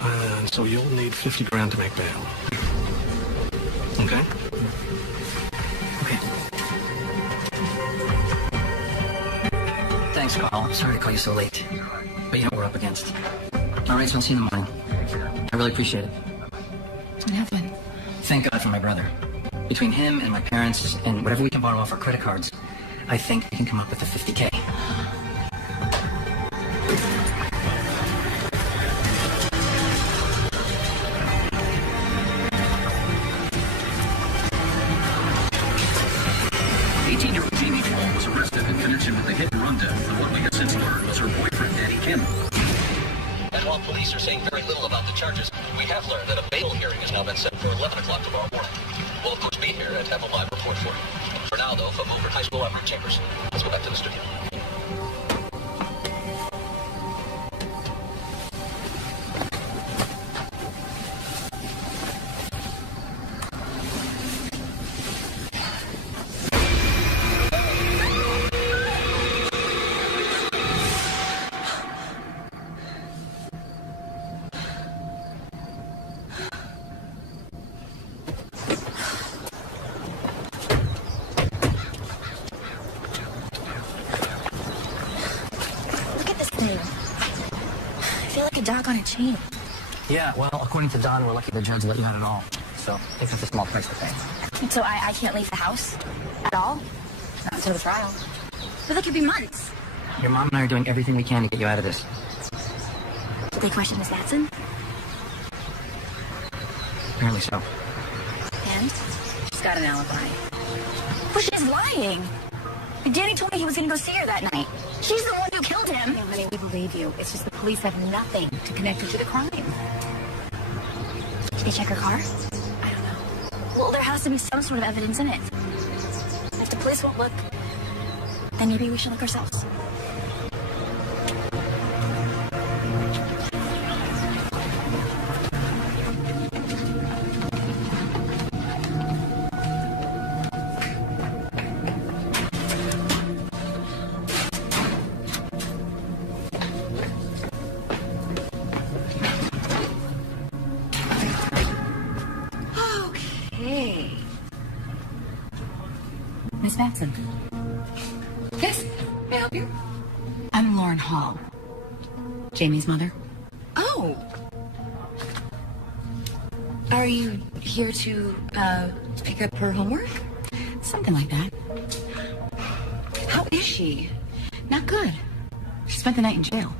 And so you'll need $50,000 to make bail. Okay? Okay. Thanks, Carl. I'm sorry to call you so late. But you know what we're up against. All right, so I'll see you in the morning. I really appreciate it. Have fun. Thank God for my brother. Between him and my parents and whatever we can borrow off our credit cards, I think we can come up with the $50K. Jamie Hall was arrested in connection with the hit and run death of what we have since learned was her boyfriend, Danny Campbell. And while police are saying very little about the charges, we have learned that a bail hearing has now been set for 11 o'clock tomorrow morning. We'll of course be here and have a live report for you. For now, though, from over High School Armory Chambers, let's go back to the studio. I feel like a dog on a chain. Yeah, well, according to Don, we're lucky the judge let you out at all. So, I think that's a small price to pay. So I can't leave the house at all? Not until the trial. But that could be months. Your mom and I are doing everything we can to get you out of this. Did they question Miss Matson? Apparently so. And? She's got an alibi. Well, she's lying. Danny told me he was going to go see her that night. She's the one who killed him. No, honey, we believe you. It's just the police have nothing to connect her to the crime. Did they check her car? I don't know. Well, there has to be some sort of evidence in it. If the police won't look, then maybe we should look ourselves. Okay. Miss Matson. Yes, may I help you? I'm Lauren Hall, Jamie's mother. Oh. Are you here to pick up her homework? Something like that. How is she? Not good. She spent the night in jail.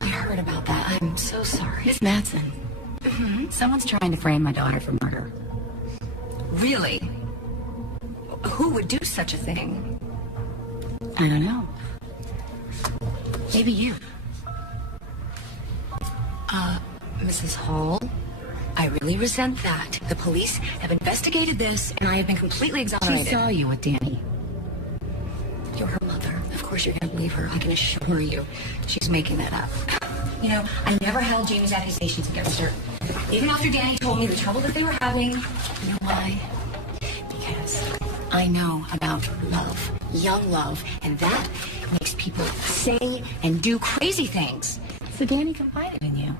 I heard about that. I'm so sorry. Miss Matson. Someone's trying to frame my daughter for murder. Really? Who would do such a thing? I don't know. Maybe you. Mrs. Hall, I really resent that. The police have investigated this, and I have been completely exonerated. She saw you with Danny. You're her mother. Of course you're going to believe her. I can assure you she's making that up. You know, I never held Jamie's accusations against her. Even after Danny told me the trouble that they were having. You know why? Because I know about love, young love, and that makes people say and do crazy things. So Danny confided in you?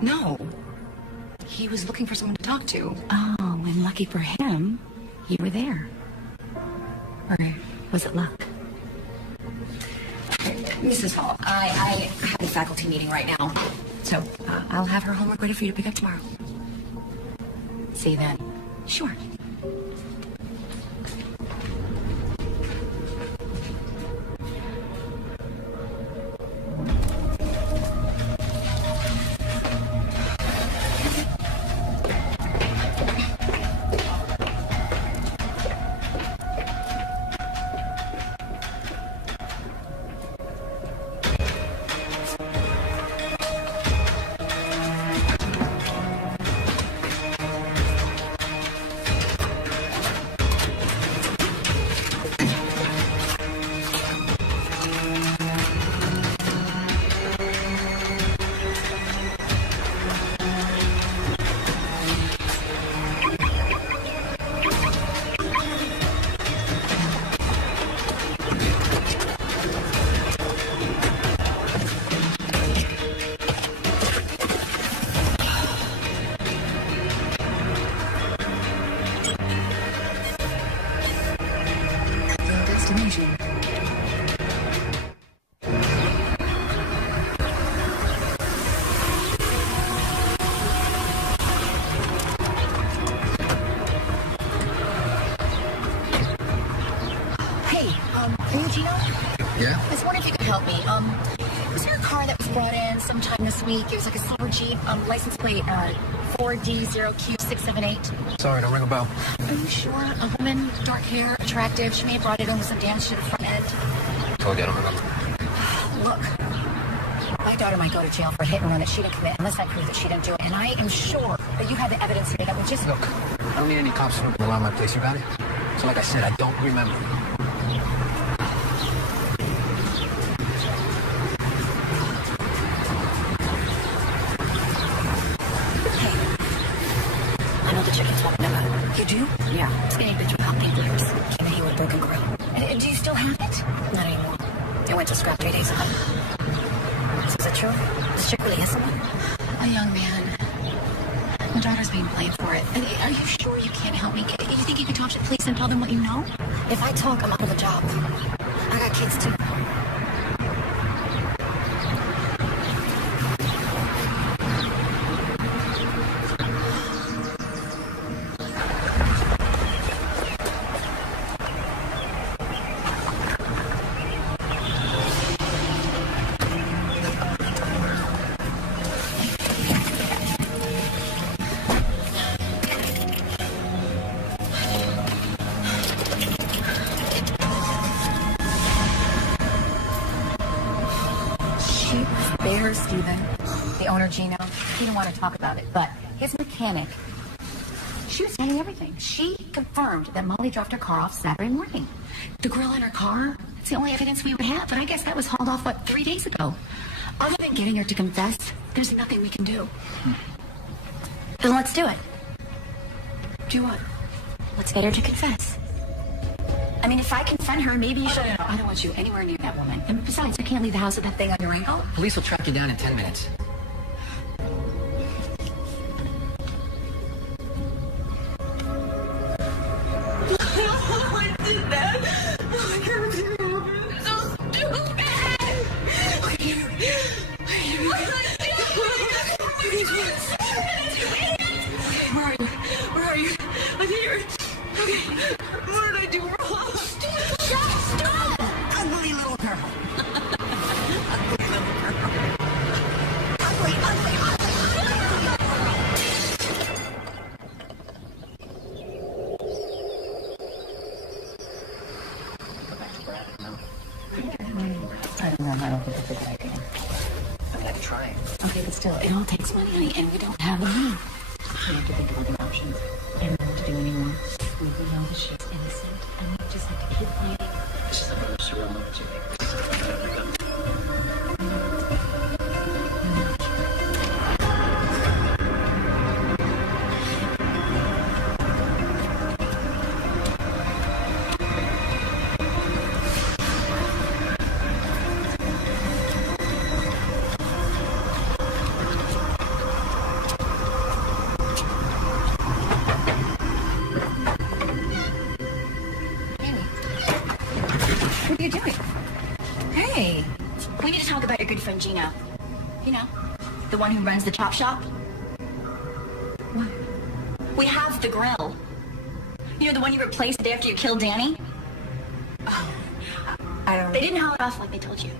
No. He was looking for someone to talk to. Oh, and lucky for him, you were there. Or was it luck? Mrs. Hall, I have a faculty meeting right now, so I'll have her homework ready for you to pick up tomorrow. See you then. Sure. Destination. Hey, are you Gino? Yeah? I was wondering if you could help me. Was there a car that was brought in sometime this week? It was like a silver Jeep, license plate, 4D0Q678. Sorry, don't ring a bell. Are you sure? A woman, dark hair, attractive. She may have brought it in with some damage to the front end. Told you I don't remember. Look, my daughter might go to jail for a hit and run that she didn't commit unless I prove that she didn't do it. And I am sure that you have the evidence here that would just... Look, I don't need any cops snooping around my place, you got it? So like I said, I don't remember. I know the chicken talking about it. You do? Yeah. Skinny bitch with hot pink lips. Came in here with a broken grill. And do you still have it? Not anymore. It went to scrap 3 days ago. So is it true? This chick really is someone? A young man. My daughter's being blamed for it. Are you sure you can't help me? You think you can talk to the police and tell them what you know? If I talk, I'm out of a job. I got kids too. She was there, Stephen. The owner, Gino, he didn't want to talk about it, but his mechanic, she was telling everything. She confirmed that Molly dropped her car off Saturday morning. The grill in her car, it's the only evidence we would have, but I guess that was hauled off, 3 days ago? Other than getting her to confess, there's nothing we can do. Then let's do it. Do what? Let's get her to confess. I mean, if I confront her, maybe you should... No, I don't want you anywhere near that woman. And besides, you can't leave the house with that thing on your ankle. Police will track you down in 10 minutes. I did that. I can't believe it happened. So stupid. Where are you? Where are you? I think you're... Okay. What did I do wrong? Stop! Ugly little girl. Ugly little girl. Ugly, ugly, I don't think that's a good idea. I mean, I could try. Okay, but still, it all takes money, honey, and we don't have the money. We have to think of other options. I don't know what to do anymore. We know that she's innocent, and we just have to keep fighting. This is another surreal moment to me. What are you doing? Hey, we need to talk about your good friend Gino. You know, the one who runs the chop shop. What? We have the grill. You know, the one you replaced the day after you killed Danny? Oh, I don't... They didn't haul it off like they told you.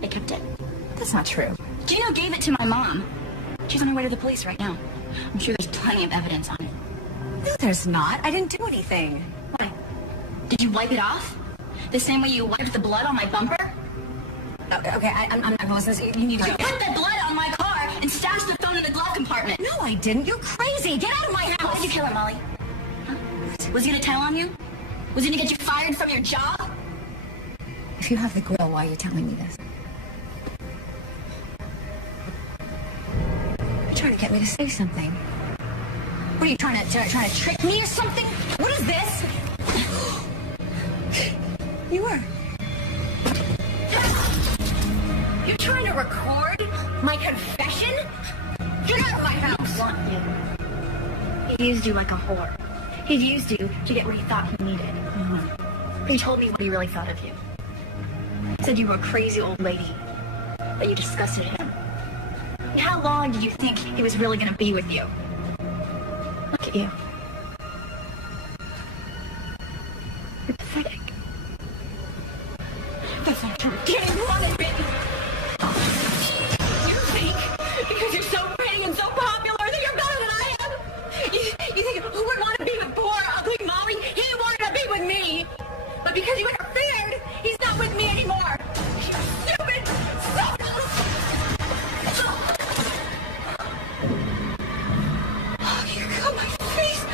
They kept it. That's not true. Gino gave it to my mom. She's on her way to the police right now. I'm sure there's plenty of evidence on it. No, there's not. I didn't do anything. Why? Did you wipe it off? The same way you wiped the blood on my bumper? Okay, I'm not going to listen. You need to go. Put the blood on my car and stash the phone in the glove compartment. No, I didn't. You're crazy. Get out of my house. Why did you kill her, Molly? Huh? Was he gonna tell on you? Was he gonna get you fired from your job? If you have the grill, why are you telling me this? You're trying to get me to say something. What are you trying to trick me or something? What is this? You were. You're trying to record my confession? Get out of my house! He used you like a whore. He used you to get what he thought he needed. He told me what he really thought of you. He said you were a crazy old lady, that you disgusted him. And how long did you think he was really going to be with you? Look at you. You're pathetic. That's not true. Getting one admit. You think because you're so pretty and so popular that you're better than I am? You think who would want to be with poor, ugly Molly? He wanted to be with me. But because you interfered, he's not with me anymore. You stupid, Oh, you got my face.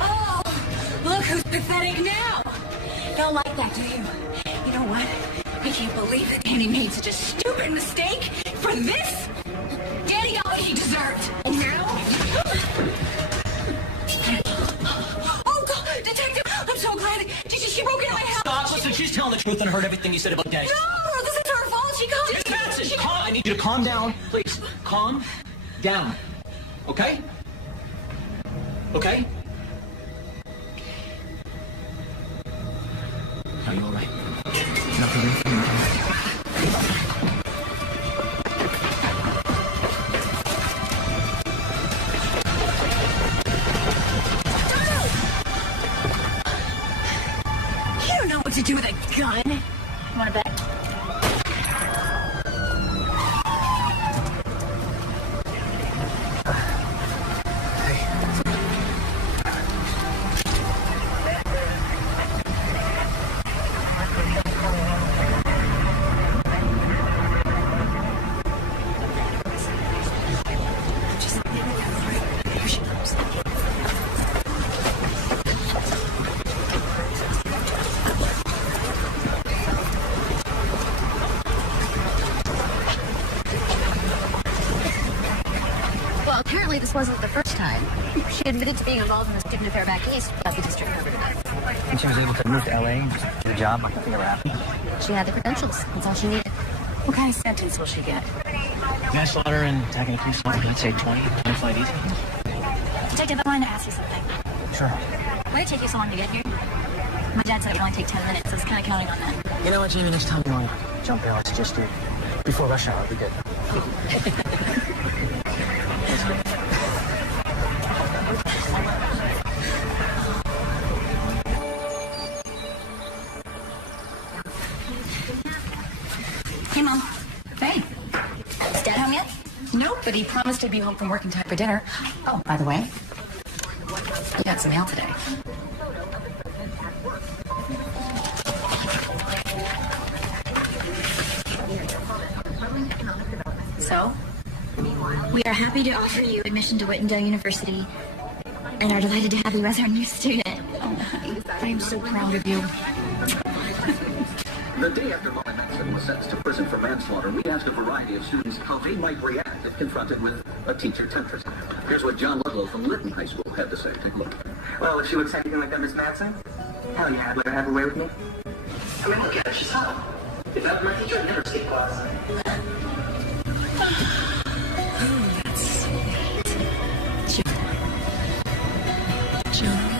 Oh, look who's pathetic now. Don't like that, do you? You know what? I can't believe that Danny made such a stupid mistake for this. Danny got what he deserved. And now? Oh, God, Detective, I'm so glad. She broke into my house. Stop, listen, she's telling the truth and heard everything you said about Danny. No, this is her fault. She got Dispatch, I need you to calm down, please. Calm down. Okay? Okay? Are you all right? Nothing. You don't know what to do with a gun. You want to bet? Well, apparently this wasn't the first time. She admitted to being involved in a student affair back east, but the district never denied it. And she was able to move to LA and just get a job like nothing ever happened. She had the credentials. That's all she needed. What kind of sentence will she get? Manslaughter and attacking a police officer, I'd say 20 flight easy. Detective, I wanted to ask you something. Sure. Why did it take you so long to get here? My dad said it would only take 10 minutes. I was kind of counting on that. You know what, Jamie, next time you want to jump in, let's just do it before rush hour. Be good. Hey, Mom. Hey. Is Dad home yet? Nope, but he promised to be home from work in time for dinner. Oh, by the way, you got some mail today. So, we are happy to offer you admission to Whitendale University and are delighted to have you as our new student. Oh, I am so proud of you. The day after Molly Maxson was sentenced to prison for manslaughter, we asked a variety of students how they might react if confronted with a teacher temptress. Here's what John Ludlow from Lytton High School had to say. Take a look. Well, if she looks anything like that, Miss Madsen, hell yeah, I'd let her have her way with me. I mean, look at her. She's hot. If that were my teacher, I'd never skip class. Joe.